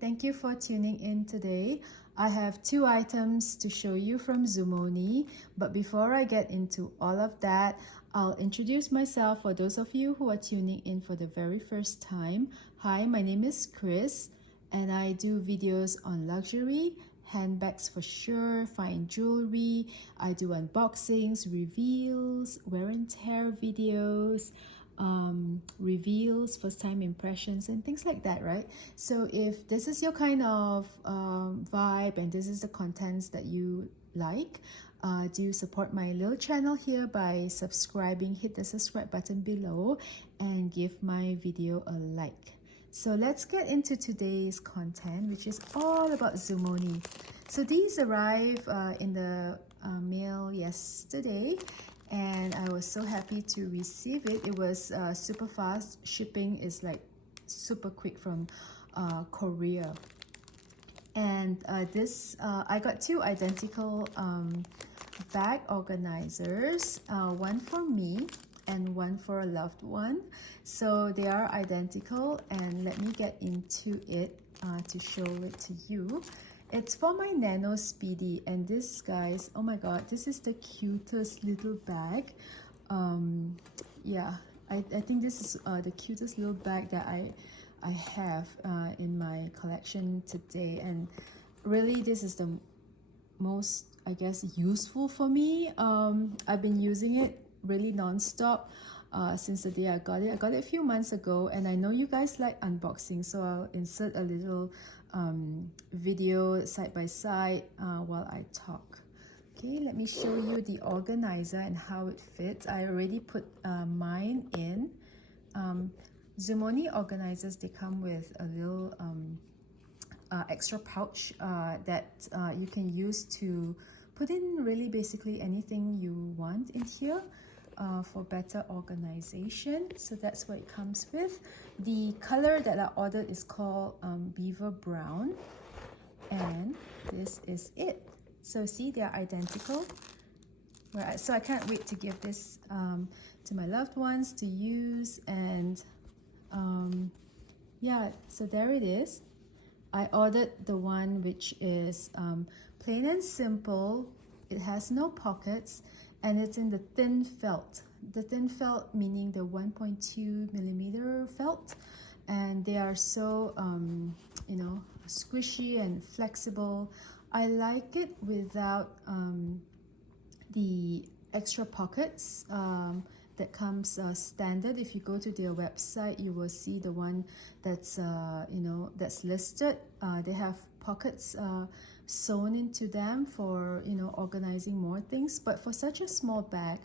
thank you for tuning in today. I have two items to show you from Zoomoni, but before I get into all of that, I'll introduce myself for those of you who are tuning in for the very first time. Hi, my name is Chris, and I do videos on luxury, handbags for sure, fine jewelry. I do unboxings, reveals, wear and tear videos, reveals, first time impressions, and things like that, right? So if this is your kind of vibe and this is the contents that you like, do support my little channel here by subscribing. Hit the subscribe button below and give my video a like. So let's get into today's content, which is all about Zoomoni. So these arrived in the mail yesterday, and I was so happy to receive it. It was super fast. Shipping is like super quick from Korea. And I got two identical bag organizers, one for me and one for a loved one. So they are identical, and let me get into it to show it to you. It's for my Nano Speedy, and this, guys, oh my god, this is the cutest little bag. Yeah, I think this is the cutest little bag that I have in my collection today, and really this is the most, I guess, useful for me. I've been using it really non-stop since the day I got it. I got it a few months ago, and I know you guys like unboxing, so I'll insert a little video side by side while I talk. Okay, let me show you the organizer and how it fits. I already put mine in. Zoomoni organizers, they come with a little extra pouch that you can use to put in really basically anything you want in here for better organization. So that's what it comes with. The color that I ordered is called Beaver Brown, and this is it. So see, they are identical. So I can't wait to give this to my loved ones to use. And yeah, so there it is. I ordered the one which is plain and simple. It has no pockets, and it's in the thin felt. The thin felt meaning the 1.2 millimeter felt, and they are so you know, squishy and flexible. I like it without the extra pockets that comes standard. If you go to their website, you will see the one that's you know, that's listed. They have pockets sewn into them for, you know, organizing more things. But for such a small bag,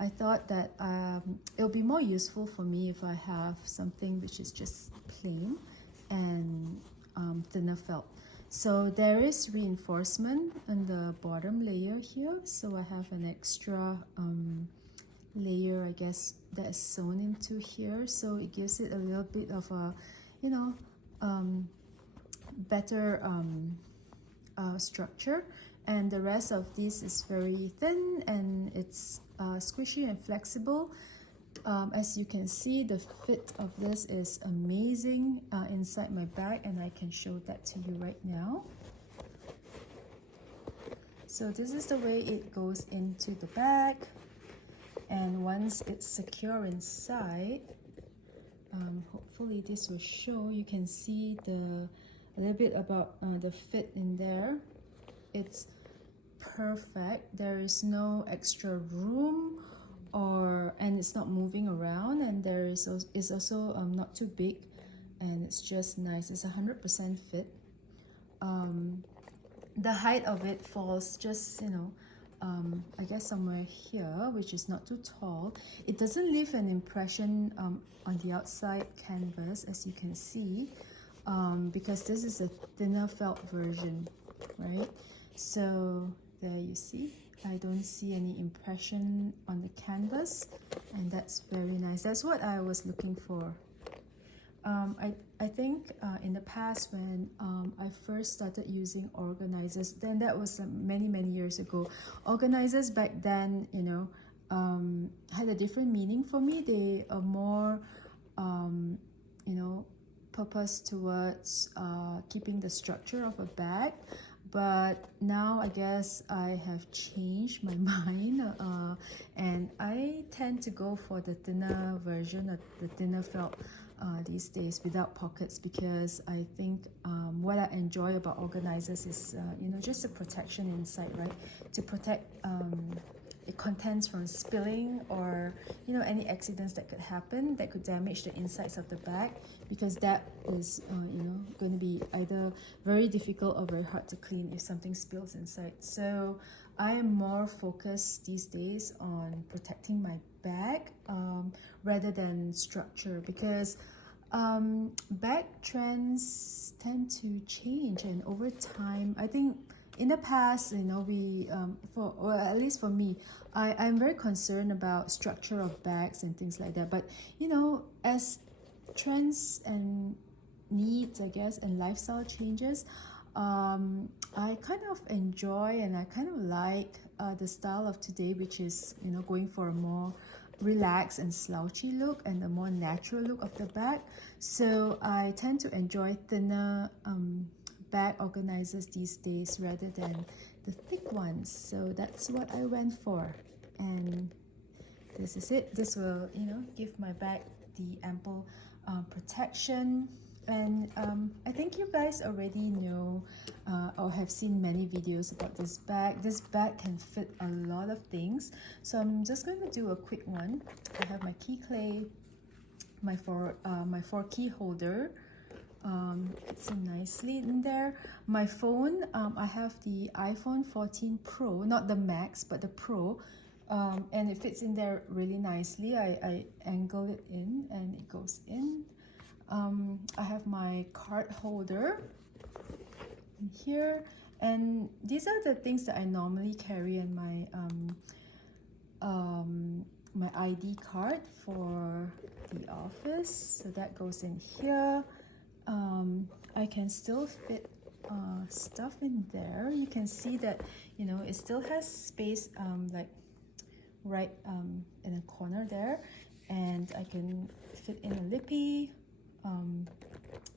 I thought that it'll be more useful for me if I have something which is just plain and thinner felt. So there is reinforcement on the bottom layer here, so I have an extra layer, I guess, that is sewn into here, so it gives it a little bit of a, you know, better structure. And the rest of this is very thin, and it's squishy and flexible. As you can see, the fit of this is amazing inside my bag, and I can show that to you right now. So this is the way it goes into the bag, and once it's secure inside, hopefully this will show. You can see a little bit about the fit in there. It's perfect. There is no extra room, and it's not moving around, and there is also not too big, and it's just nice. It's 100% fit. The height of it falls just, you know, I guess somewhere here, which is not too tall. It doesn't leave an impression on the outside canvas, as you can see, because this is a thinner felt version, right? So there you see, I don't see any impression on the canvas, and that's very nice. That's what I was looking for. I think in the past, when I first started using organizers, then that was many years ago. Organizers back then, you know, had a different meaning for me. They are more, you know, purpose towards keeping the structure of a bag, but now I guess I have changed my mind, and I tend to go for the thinner version of the thinner felt these days without pockets, because I think what I enjoy about organizers is you know, just the protection inside, right? To protect the contents from spilling, or you know, any accidents that could happen that could damage the insides of the bag, because that is you know, going to be either very difficult or very hard to clean if something spills inside. So I am more focused these days on protecting my bag rather than structure, because bag trends tend to change, and over time I think in the past, you know, we or at least for me, I'm very concerned about structure of bags and things like that. But you know, as trends and needs, I guess, and lifestyle changes, I kind of enjoy and I kind of like the style of today, which is, you know, going for a more relaxed and slouchy look and a more natural look of the bag. So I tend to enjoy thinner bag organizers these days rather than the thick ones. So that's what I went for, and this is it. This will, you know, give my bag the ample protection. And I think you guys already know or have seen many videos about this bag. This bag can fit a lot of things, so I'm just going to do a quick one. I have my key clay, my four key holder, fits in nicely in there. My phone, I have the iPhone 14 Pro, not the Max but the Pro, and it fits in there really nicely. I angle it in and it goes in. I have my card holder in here, and these are the things that I normally carry in my my ID card for the office, so that goes in here. I can still fit stuff in there. You can see that, you know, it still has space like right in a corner there, and I can fit in a lippy.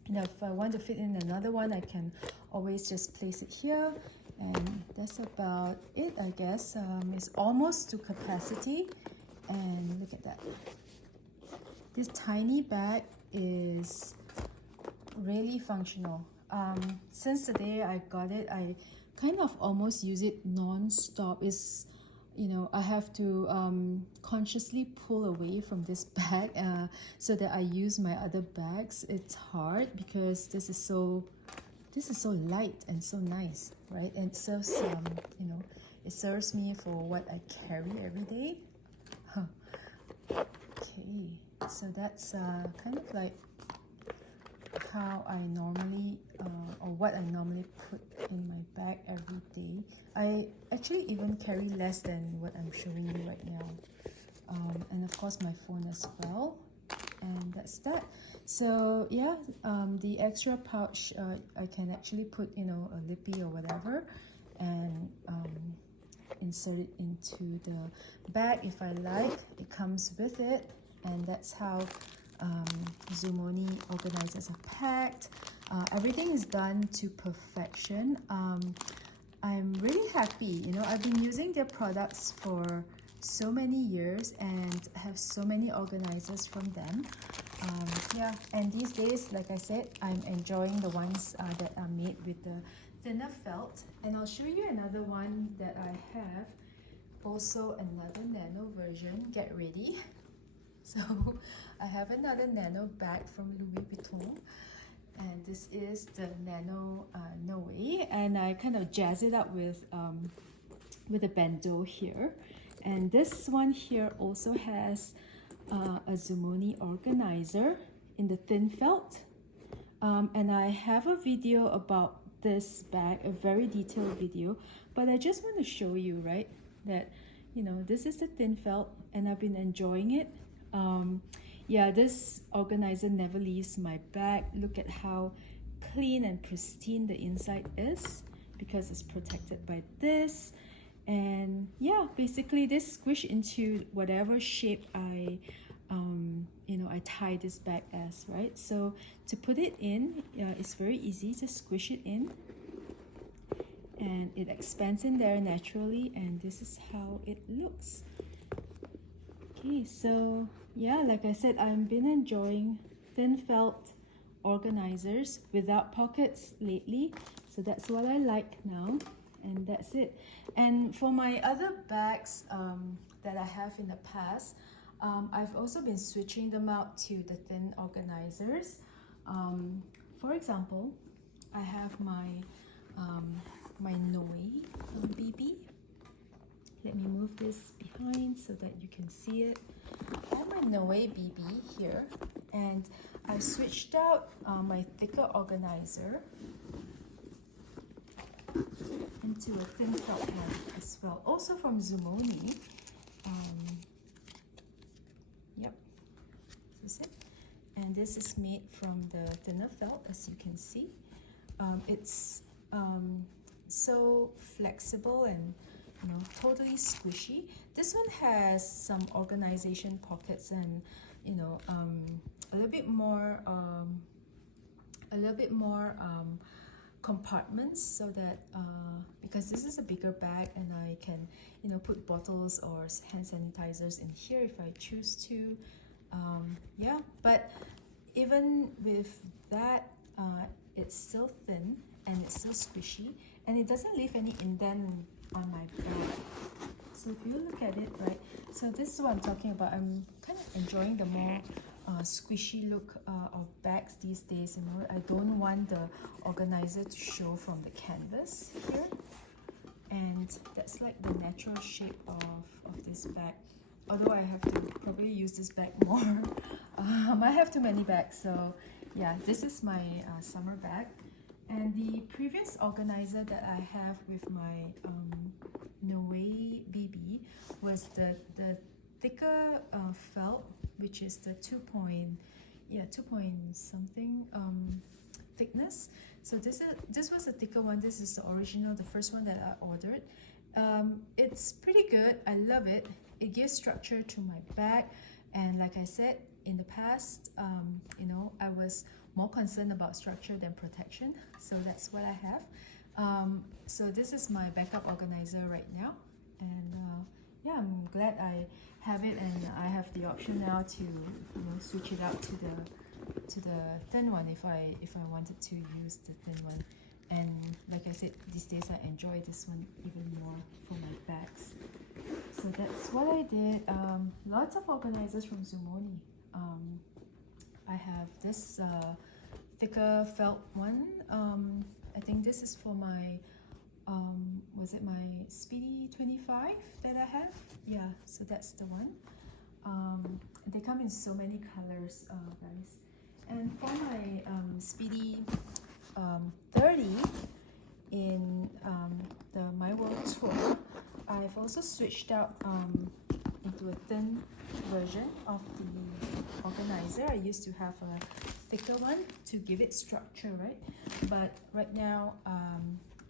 You know, if I want to fit in another one, I can always just place it here, and that's about it, I guess. It's almost to capacity, and look at that. This tiny bag is really functional. Since the day I got it, I kind of almost use it non-stop. It's, you know, I have to consciously pull away from this bag so that I use my other bags. It's hard because this is so light and so nice, right? And it serves you know, it serves me for what I carry every day. Okay, so that's kind of like how I normally or what I normally put in my bag every day. I actually even carry less than what I'm showing you right now, and of course my phone as well, and that's that. So yeah, the extra pouch, I can actually put, you know, a lippy or whatever, and insert it into the bag if I like. It comes with it, and that's how Zoomoni organizers are packed. Everything is done to perfection. I'm really happy. You know, I've been using their products for so many years and have so many organizers from them. Yeah, and these days, like I said, I'm enjoying the ones that are made with the thinner felt. And I'll show you another one that I have, also another nano version. Get ready. So I have another nano bag from Louis Vuitton, and this is the Nano Noe, and I kind of jazz it up with a bandeau here. And this one here also has a Zoomoni organizer in the thin felt, and I have a video about this bag, a very detailed video, but I just want to show you, right, that, you know, this is the thin felt and I've been enjoying it. Yeah, this organizer never leaves my bag. Look at how clean and pristine the inside is because it's protected by this. And yeah, basically this squish into whatever shape I you know, I tie this bag as, right? So to put it in, it's very easy. Just squish it in and it expands in there naturally, and this is how it looks. Okay, so yeah, like I said, I've been enjoying thin felt organizers without pockets lately, so that's what I like now, and that's it. And for my other bags that I have in the past, I've also been switching them out to the thin organizers. For example, I have my my Noe BB. Let me move this behind so that you can see it. I have my Noe BB here, and I switched out my thicker organizer into a thin felt one as well, also from Zoomoni. Yep, this is it. And this is made from the thinner felt, as you can see. It's so flexible and, you know, totally squishy. This one has some organization pockets and, you know, a little bit more compartments, so that because this is a bigger bag and I can, you know, put bottles or hand sanitizers in here if I choose to. Yeah, but even with that, it's still thin and it's still squishy, and it doesn't leave any indent on my bag. So if you look at it, right, so this is what I'm talking about. I'm kind of enjoying the more squishy look of bags these days. You know, I don't want the organizer to show from the canvas here, and that's like the natural shape of this bag. Although I have to probably use this bag more. I have too many bags, so yeah, this is my summer bag. And the previous organizer that I have with my Noe BB was the thicker felt, which is the 2 point something thickness. So this was a thicker one. This is the original, the first one that I ordered. It's pretty good. I love it. It gives structure to my bag, and like I said in the past, you know, I was more concerned about structure than protection, so that's what I have. So this is my backup organizer right now, and yeah, I'm glad I have it, and I have the option now to, you know, switch it out to the thin one if I wanted to use the thin one. And like I said, these days I enjoy this one even more for my bags. So that's what I did. Lots of organizers from Zoomoni. I have this thicker felt one. I think this is for my was it my Speedy 25 that I have? Yeah, so that's the one. They come in so many colors, guys. And for my Speedy 30 in the My World Tour, I've also switched out into a thin version of the organizer. I used to have a thicker one to give it structure, right? But right now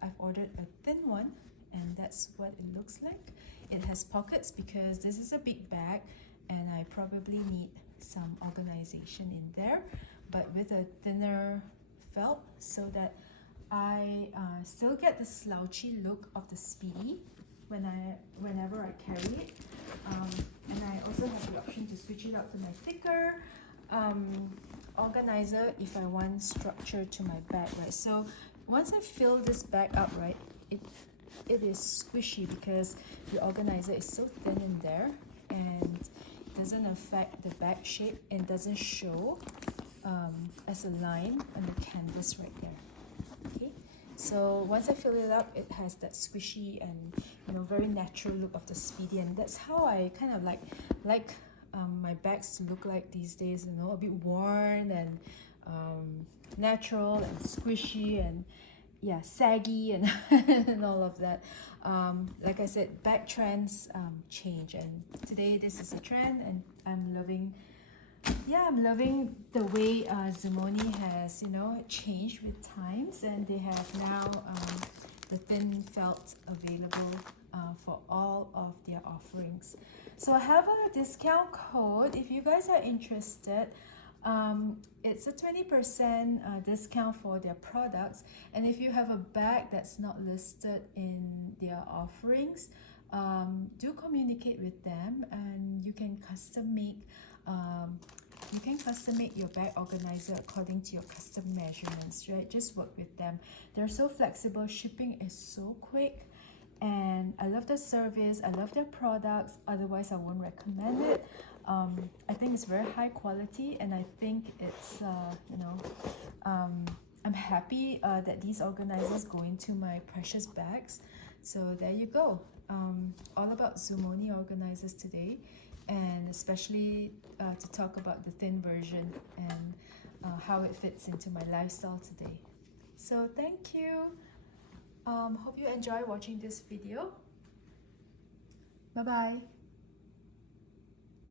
I've ordered a thin one, and that's what it looks like. It has pockets because this is a big bag and I probably need some organization in there, but with a thinner felt, so that I still get the slouchy look of the Speedy whenever I carry it. And I also have the option to switch it out to my thicker organizer if I want structure to my bag, right? So once I fill this bag up, right, it is squishy because the organizer is so thin in there, and doesn't affect the bag shape and doesn't show as a line on the canvas right there. Okay, so once I fill it up, it has that squishy and, you know, very natural look of the Speedy, and that's how I kind of like my bags to look like these days, you know, a bit worn and natural and squishy and, yeah, saggy and, and all of that. Like I said, bag trends change, and today this is a trend, and I'm loving the way Zoomoni has, you know, changed with times, and they have now the thin felt available for all of their offerings. So I have a discount code if you guys are interested. It's a 20% discount for their products, and if you have a bag that's not listed in their offerings, do communicate with them, and you can custom make your bag organizer according to your custom measurements, right? Just work with them. They're so flexible, shipping is so quick, and I love the service, I love their products, otherwise I won't recommend it. I think it's very high quality, and I think it's I'm happy that these organizers go into my precious bags. So there you go. All about Zoomoni organizers today, and especially to talk about the thin version and how it fits into my lifestyle today. So thank you. Hope you enjoy watching this video. Bye bye.